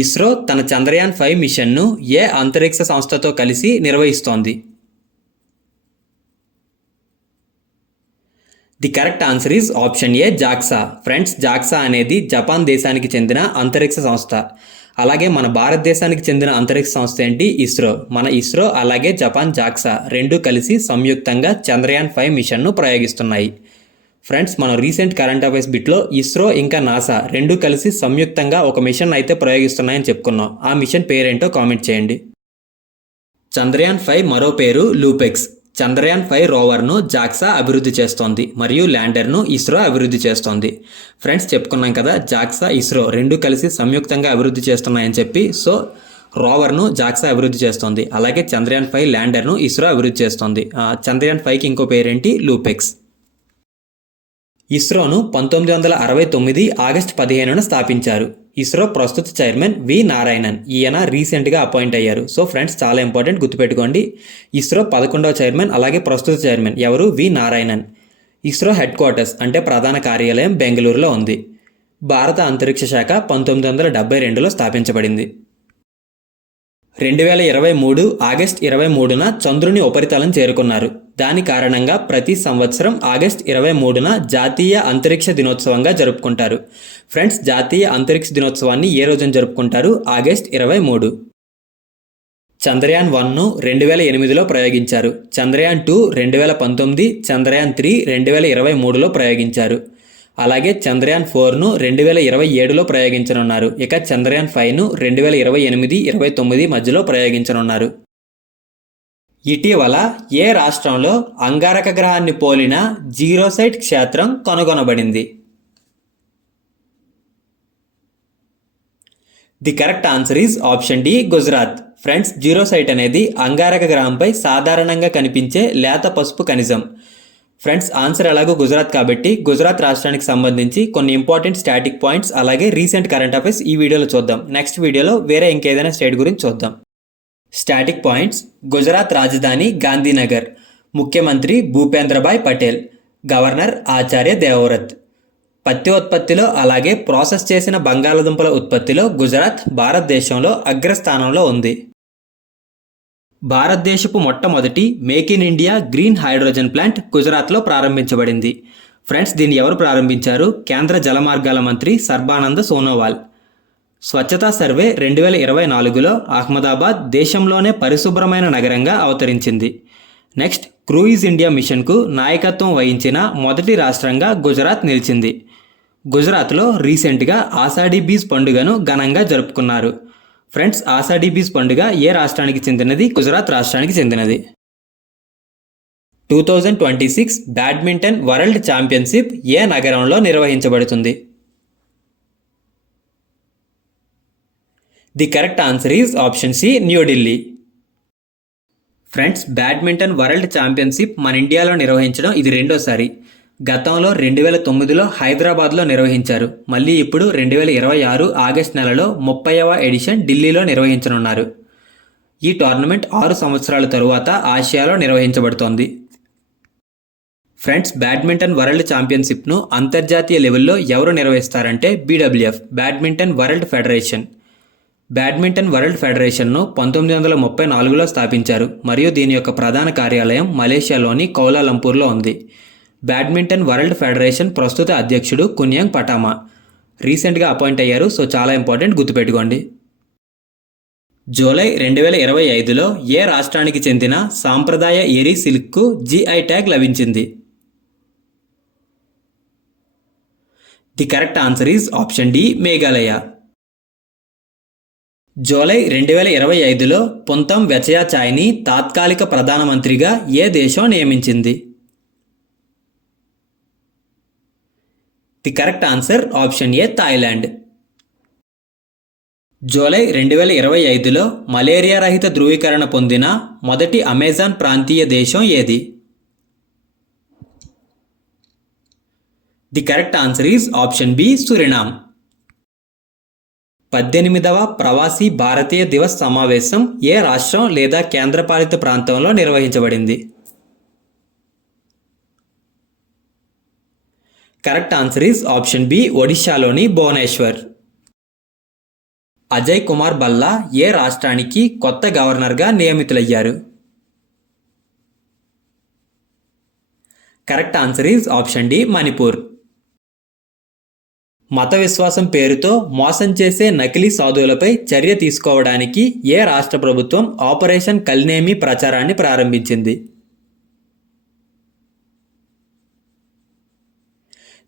ఇస్రో తన చంద్రయాన్-5 మిషన్ను ఏ అంతరిక్ష సంస్థతో కలిసి నిర్వహిస్తోంది? The correct answer is option A JAXA. Friends, JAXA అనేది జపాన్ దేశానికి చెందిన అంతరిక్ష సంస్థ. అలాగే మన భారతదేశానికి చెందిన అంతరిక్ష సంస్థ ఏంటి? ఇస్రో. మన ఇస్రో అలాగే జపాన్ జాక్సా రెండూ కలిసి సంయుక్తంగా చంద్రయాన్-5 మిషన్ను ప్రయోగిస్తున్నాయి. ఫ్రెండ్స్, మనం రీసెంట్ కరెంట్ అఫైర్స్ బిట్లో ఇస్రో ఇంకా నాసా రెండూ కలిసి సంయుక్తంగా ఒక మిషన్ అయితే ప్రయోగిస్తున్నాయని చెప్పుకున్నాం. ఆ మిషన్ పేరేంటో కామెంట్ చేయండి. చంద్రయాన్-5 మరో పేరు లూపెక్స్. చంద్రయాన్-5 రోవర్ను జాక్సా అభివృద్ధి చేస్తోంది మరియు ల్యాండర్ను ఇస్రో అభివృద్ధి చేస్తోంది. ఫ్రెండ్స్, చెప్పుకున్నాం కదా, జాక్సా ఇస్రో రెండూ కలిసి సంయుక్తంగా అభివృద్ధి చేస్తున్నాయని చెప్పి. సో రోవర్ను జాక్సా అభివృద్ధి చేస్తోంది, అలాగే చంద్రయాన్-5 ల్యాండర్ను ఇస్రో అభివృద్ధి చేస్తోంది. చంద్రయాన్-5కి ఇంకో పేరేంటి? లూపెక్స్. ఇస్రోను 1969 ఆగస్టు 15న స్థాపించారు. ఇస్రో ప్రస్తుత చైర్మన్ వి నారాయణన్. ఈయన రీసెంట్గా అపాయింట్ అయ్యారు. సో ఫ్రెండ్స్, చాలా ఇంపార్టెంట్, గుర్తుపెట్టుకోండి. ఇస్రో 11వ చైర్మన్ అలాగే ప్రస్తుత చైర్మన్ ఎవరు? వి నారాయణన్. ఇస్రో హెడ్ క్వార్టర్స్ అంటే ప్రధాన కార్యాలయం బెంగళూరులో ఉంది. భారత అంతరిక్ష శాఖ 1972లో స్థాపించబడింది. 2023 ఆగస్టు 23న చంద్రుని ఉపరితలం చేరుకున్నారు. దాని కారణంగా ప్రతి సంవత్సరం ఆగస్టు 23న జాతీయ అంతరిక్ష దినోత్సవంగా జరుపుకుంటారు. ఫ్రెండ్స్, జాతీయ అంతరిక్ష దినోత్సవాన్ని ఏ రోజున జరుపుకుంటారు? ఆగస్టు 23. చంద్రయాన్-1ను 2008లో ప్రయోగించారు. చంద్రయాన్-2 2019, చంద్రయాన్-3 2023లో ప్రయోగించారు. అలాగే చంద్రయాన్-4ను 2027లో ప్రయోగించనున్నారు. ఇక చంద్రయాన్-5ను 2028-29 మధ్యలో ప్రయోగించనున్నారు. ఇటీవల ఏ రాష్ట్రంలో అంగారక గ్రహాన్ని పోలిన జీరోసైట్ క్షేత్రం కనుగొనబడింది? The correct answer is option D, Gujarat. Friends, jarosite అనేది అంగారక గ్రహంపై సాధారణంగా కనిపించే లేత పసుపు ఖనిజం. ఫ్రెండ్స్, ఆన్సర్ ఎలాగో గుజరాత్ కాబట్టి గుజరాత్ రాష్ట్రానికి సంబంధించి కొన్ని ఇంపార్టెంట్ స్టాటిక్ పాయింట్స్ అలాగే రీసెంట్ కరెంట్ అఫైర్స్ ఈ వీడియోలో చూద్దాం. నెక్స్ట్ వీడియోలో వేరే ఇంకేదైనా స్టేట్ గురించి చూద్దాం. స్టాటిక్ పాయింట్స్: గుజరాత్ రాజధాని గాంధీనగర్, ముఖ్యమంత్రి భూపేంద్రభాయ్ పటేల్, గవర్నర్ ఆచార్య దేవవ్రత్. పత్తి ఉత్పత్తిలో అలాగే ప్రాసెస్ చేసిన బంగాళాదుంపల ఉత్పత్తిలో గుజరాత్ భారతదేశంలో అగ్రస్థానంలో ఉంది. భారతదేశపు మొట్టమొదటి make in India green hydrogen plant గుజరాత్లో ప్రారంభించబడింది. ఫ్రెండ్స్, దీన్ని ఎవరు ప్రారంభించారు? కేంద్ర జలమార్గాల మంత్రి సర్బానంద సోనోవాల్. స్వచ్ఛతా సర్వే 2024లో అహ్మదాబాద్ దేశంలోనే పరిశుభ్రమైన నగరంగా అవతరించింది. నెక్స్ట్, క్రూయిజ్ ఇండియా మిషన్కు నాయకత్వం వహించిన మొదటి రాష్ట్రంగా గుజరాత్ నిలిచింది. గుజరాత్లో రీసెంట్గా ఆషాఢీ బీజ్ పండుగను ఘనంగా జరుపుకున్నారు. ఫ్రెండ్స్, ఆషాఢీ బీజ్ పండుగ ఏ రాష్ట్రానికి చెందినది? గుజరాత్ రాష్ట్రానికి చెందినది. 2026 బ్యాడ్మింటన్ వరల్డ్ ఛాంపియన్షిప్ ఏ నగరంలో నిర్వహించబడుతుంది? The correct answer is option C, New Delhi. Friends, badminton world championship మన ఇండియాలో నిర్వహించడం ఇది రెండోసారి. గతంలో 2009లో హైదరాబాద్లో నిర్వహించారు. మళ్ళీ ఇప్పుడు 2026 ఆగస్టు నెలలో 30వ ఎడిషన్ ఢిల్లీలో నిర్వహించనున్నారు. ఈ టోర్నమెంట్ 6 సంవత్సరాల తరువాత ఆసియాలో నిర్వహించబడుతోంది. ఫ్రెండ్స్, బ్యాడ్మింటన్ వరల్డ్ ఛాంపియన్షిప్ను అంతర్జాతీయ లెవెల్లో ఎవరు నిర్వహిస్తారంటే BWF, badminton world federation. Badminton world ఫెడరేషన్ను 1934లో స్థాపించారు మరియు దీని యొక్క ప్రధాన కార్యాలయం మలేషియాలోని కౌలాలంపూర్లో ఉంది. బ్యాడ్మింటన్ వరల్డ్ ఫెడరేషన్ ప్రస్తుత అధ్యక్షుడు కున్యాంగ్ పటామా. రీసెంట్గా అపాయింట్ అయ్యారు. సో చాలా ఇంపార్టెంట్, గుర్తుపెట్టుకోండి. జూలై 2025లో ఏ రాష్ట్రానికి చెందిన సాంప్రదాయ ఎరీ సిల్క్కు GI ట్యాగ్ లభించింది? The correct answer is option D, Meghalaya. July 2025లో పొంతం వెచయాచాయ్ని తాత్కాలిక ప్రధానమంత్రిగా ఏ దేశం నియమించింది? The correct answer option A, Thailand. July 2025లో మలేరియా రహిత ధృవీకరణ పొందిన మొదటి అమెజాన్ ప్రాంతీయ దేశం ఏది? The correct answer is option B, Suriname. 18వ ప్రవాసీ భారతీయ దివస్ సమావేశం ఏ రాష్ట్రం లేదా కేంద్రపాలిత ప్రాంతంలో నిర్వహించబడింది? Correct answer is option B, ఒడిశాలోని భువనేశ్వర్. అజయ్ కుమార్ భల్లా ఏ రాష్ట్రానికి కొత్త గవర్నర్గా నియమితులయ్యారు? Correct answer is option D Manipur. మత విశ్వాసం పేరుతో మోసం చేసే నకిలీ సాధువులపై చర్య తీసుకోవడానికి ఏ రాష్ట్ర ప్రభుత్వం ఆపరేషన్ కల్నేమి ప్రచారాన్ని ప్రారంభించింది?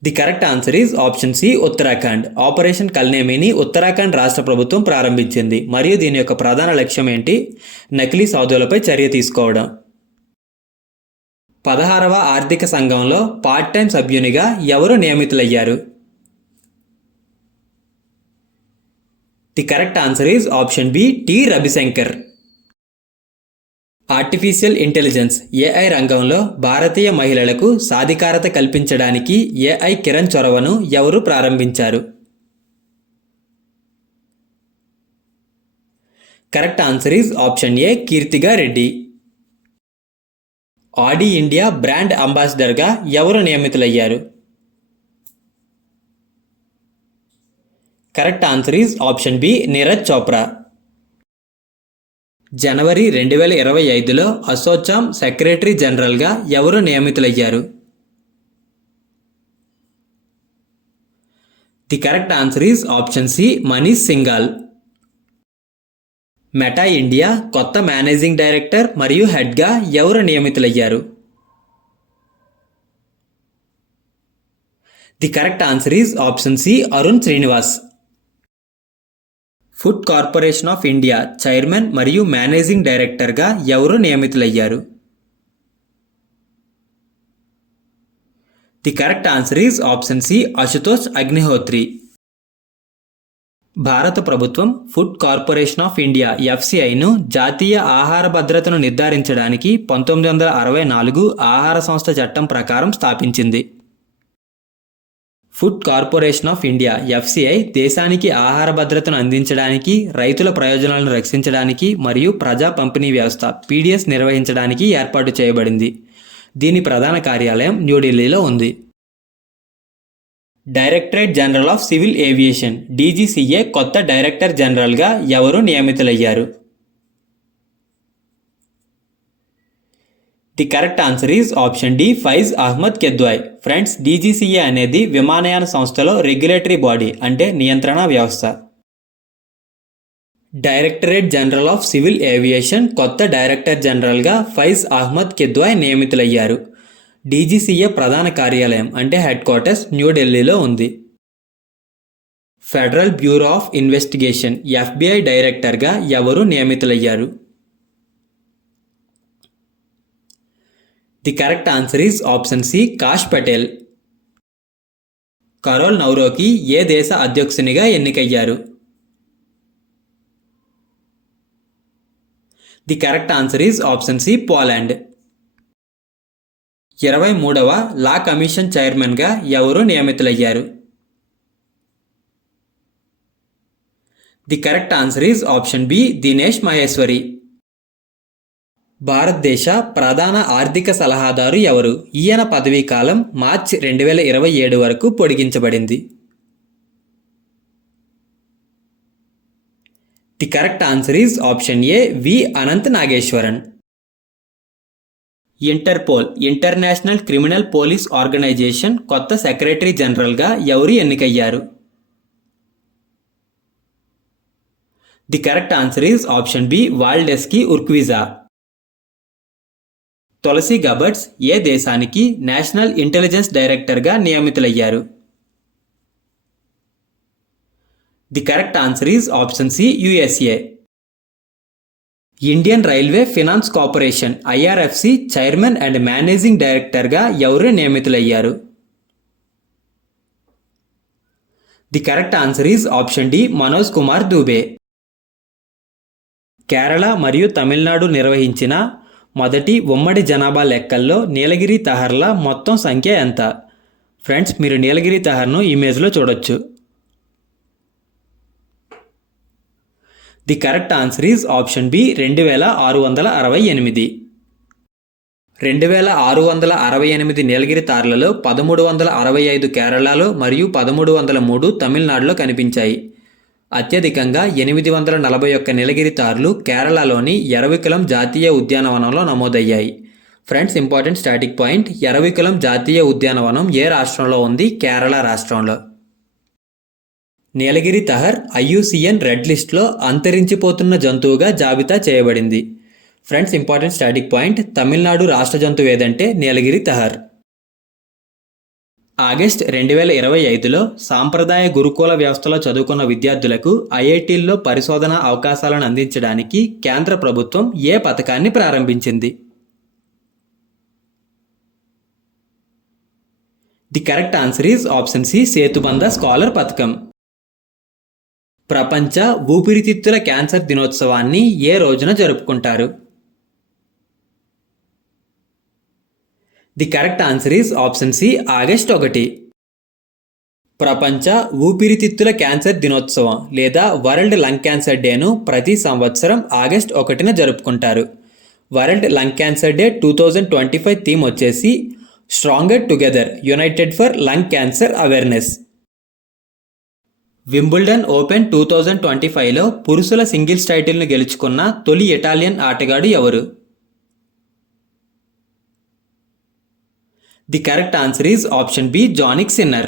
The correct answer is option C Uttarakhand. Operation కల్నేమిని ఉత్తరాఖండ్ రాష్ట్ర ప్రభుత్వం ప్రారంభించింది మరియు దీని యొక్క ప్రధాన లక్ష్యం ఏంటి? నకిలీ సాధువులపై చర్య తీసుకోవడం. 16వ ఆర్థిక సంఘంలో పార్ట్ టైం సభ్యునిగా ఎవరు నియమితులయ్యారు? The correct answer is option B T Ravishankar. Artificial intelligence AI రంగంలో భారతీయ మహిళలకు సాధికారత కల్పించడానికి ఏఐ కిరణ్ చొరవను ఎవరు ప్రారంభించారు? Correct answer is option A Keerthiga Reddy. Audi India brand అంబాసిడర్గా ఎవరు నియమితులయ్యారు? Correct answer is option B Neeraj Chopra. జనవరి 2025లో అసోచామ్ సెక్రటరీ జనరల్గా ఎవరు నియమితులయ్యారు? The correct answer is option C Manish Singhal. Meta India కొత్త మేనేజింగ్ డైరెక్టర్ మరియు హెడ్గా ఎవరు నియమితులయ్యారు? The correct answer is option C Arun Srinivas. Food corporation of India chairman మరియు మేనేజింగ్ డైరెక్టర్గా ఎవరు నియమితులయ్యారు? The correct answer is option C Ashutosh Agnihotri. భారత ప్రభుత్వం ఫుడ్ కార్పొరేషన్ ఆఫ్ ఇండియా ఎఫ్సిఐను జాతీయ ఆహార భద్రతను నిర్ధారించడానికి 1964 ఆహార సంస్థ చట్టం ప్రకారం స్థాపించింది. Food corporation of India FCI దేశానికి ఆహార భద్రతను అందించడానికి, రైతుల ప్రయోజనాలను రక్షించడానికి మరియు ప్రజా పంపిణీ వ్యవస్థ పీడిఎస్ నిర్వహించడానికి ఏర్పాటు చేయబడింది. దీని ప్రధాన కార్యాలయం న్యూఢిల్లీలో ఉంది. Directorate general of civil aviation DGCA కొత్త డైరెక్టర్ జనరల్గా ఎవరు నియమితులయ్యారు? The correct answer is option D Faiz Ahmed Kidwai. Friends, DGCA అనేది విమానయాన సంస్థలో రెగ్యులేటరీ బాడీ అంటే నియంత్రణ వ్యవస్థ. Directorate general of civil aviation కొత్త డైరెక్టర్ జనరల్గా ఫైజ్ అహ్మద్ కెద్వాయ్ నియమితులయ్యారు. డీజీసీఏ ప్రధాన కార్యాలయం అంటే హెడ్ క్వార్టర్స్ న్యూఢిల్లీలో ఉంది. Federal bureau of investigation FBI డైరెక్టర్గా ఎవరు నియమితులయ్యారు? The correct answer is option C Kash Patel. Karol Nawrocki ఏ దేశ అధ్యక్షునిగా ఎన్నికయ్యారు? The correct answer is option C Poland. 23వ లా కమిషన్ చైర్మన్గా ఎవరు నియమితులయ్యారు? The correct answer is option B Dinesh Maheshwari. భారతదేశ ప్రధాన ఆర్థిక సలహాదారు ఎవరు? ఈయన పదవీ కాలం మార్చి 2027 వరకు పొడిగించబడింది. The correct answer is option A V Anant Nageswaran. Interpol international criminal police organization కొత్త సెక్రటరీ జనరల్గా ఎవరు ఎన్నికయ్యారు? The correct answer is option B Valdecy Urquiza. Tulsi Gabbard's ఏ దేశానికి నేషనల్ ఇంటెలిజెన్స్ డైరెక్టర్గా నియమితులయ్యారు? The correct answer is option C USA. Indian railway finance corporation IRFC chairman and managing డైరెక్టర్గా ఎవరు నియమితులయ్యారు? The correct answer is option D Manoj Kumar Dubey. Kerala మరియు తమిళనాడు నిర్వహించిన మొదటి ఉమ్మడి జనాభా లెక్కల్లో నీలగిరి తహర్ల మొత్తం సంఖ్య ఎంత? ఫ్రెండ్స్, మీరు నీలగిరి తహర్ను ఇమేజ్లో చూడొచ్చు. The correct answer is option B 2668. 2668 Nilgiri తారలలో 1365 కేరళలో మరియు 1303 తమిళనాడులో కనిపించాయి. అత్యధికంగా 841 నీలగిరి తార్లు కేరళలోని ఎరవికులం జాతీయ ఉద్యానవనంలో నమోదయ్యాయి. Friends, important static point, Eravikulam జాతీయ ఉద్యానవనం ఏ రాష్ట్రంలో ఉంది? కేరళ రాష్ట్రంలో. నీలగిరి తహర్ IUCN రెడ్ లిస్ట్లో అంతరించిపోతున్న జంతువుగా జాబితా చేయబడింది. Friends, important static point, Tamil Nadu రాష్ట్ర జంతువు ఏదంటే నీలగిరి తహర్. ఆగస్ట్ 2025లో సాంప్రదాయ గురుకుల వ్యవస్థలో చదువుకున్న విద్యార్థులకు IITల్లో పరిశోధన అవకాశాలను అందించడానికి కేంద్ర ప్రభుత్వం ఏ పథకాన్ని ప్రారంభించింది? The correct answer is option C, Sethubandha scholar పథకం. ప్రపంచ ఊపిరితిత్తుల క్యాన్సర్ దినోత్సవాన్ని ఏ రోజున జరుపుకుంటారు? The correct answer is option C, August 1. ప్రపంచ ఊపిరితిత్తుల క్యాన్సర్ దినోత్సవం లేదా వరల్డ్ లంగ్ క్యాన్సర్ డేను ప్రతి సంవత్సరం ఆగస్ట్ 1న జరుపుకుంటారు. World lung cancer day 2025 theme వచ్చేసి stronger together, united for lung cancer awareness. Wimbledon open 2025లో పురుషుల సింగిల్స్ టైటిల్ను గెలుచుకున్న తొలి ఇటాలియన్ ఆటగాడు ఎవరు? The correct answer is option B, Jannik Sinner.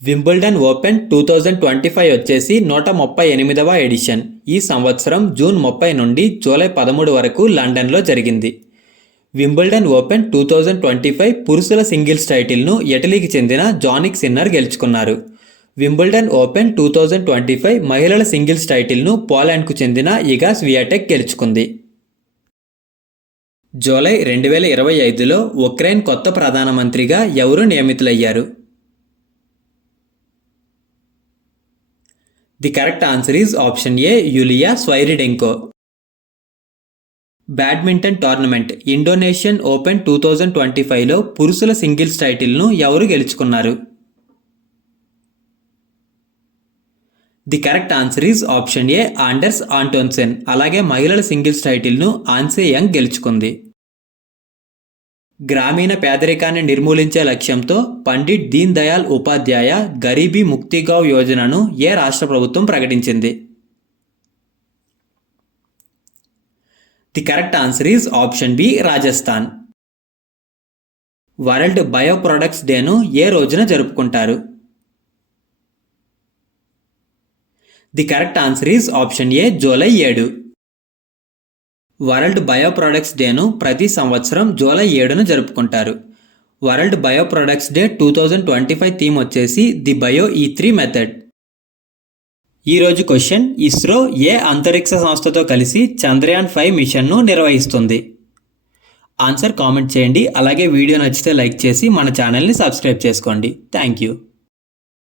Wimbledon open 2025 వచ్చేసి 138వ ఎడిషన్. ఈ సంవత్సరం జూన్ 30 నుండి జూలై 13 వరకు లండన్లో జరిగింది. వింబుల్డన్ ఓపెన్ 2025 పురుషుల సింగిల్స్ టైటిల్ను ఇటలీకి చెందిన జానిక్ సిన్నర్ గెలుచుకున్నారు. వింబుల్డన్ ఓపెన్ 2025 మహిళల సింగిల్స్ టైటిల్ను పోలాండ్కు చెందిన ఇగా స్వియాటెక్ గెలుచుకుంది. జూలై 2025లో ఉక్రెయిన్ కొత్త ప్రధానమంత్రిగా ఎవరు నియమితులయ్యారు? The correct answer is option A, Yulia Svyrydenko. Badminton tournament Indonesian open 2025లో పురుషుల సింగిల్స్ టైటిల్ను ఎవరు గెలుచుకున్నారు? The correct answer is option A, Anders Antonsen. అలాగే మహిళల సింగిల్స్ టైటిల్ను ఆన్సే యంగ్ గెలుచుకుంది. గ్రామీణ పేదరికాన్ని నిర్మూలించే లక్ష్యంతో పండిట్ దీన్ దయాళ్ ఉపాధ్యాయ గరీబీ ముక్తిగావ్ యోజనను ఏ రాష్ట్ర ప్రభుత్వం ప్రకటించింది? The correct answer is option B, Rajasthan. World bio products డేను ఏ రోజున జరుపుకుంటారు? The correct answer is option A, July 7. World bio products డేను ప్రతి సంవత్సరం జూలై 7న జరుపుకుంటారు. World bio products day 2025 theme వచ్చేసి ది బయో E3 మెథడ్. ఈరోజు క్వశ్చన్, ఇస్రో ఏ అంతరిక్ష సంస్థతో కలిసి చంద్రయాన్ 5 మిషన్ను నిర్వహిస్తుంది? ఆన్సర్ కామెంట్ చేయండి. అలాగే వీడియో నచ్చితే లైక్ చేసి మన ఛానల్ని సబ్స్క్రైబ్ చేసుకోండి. Thank you.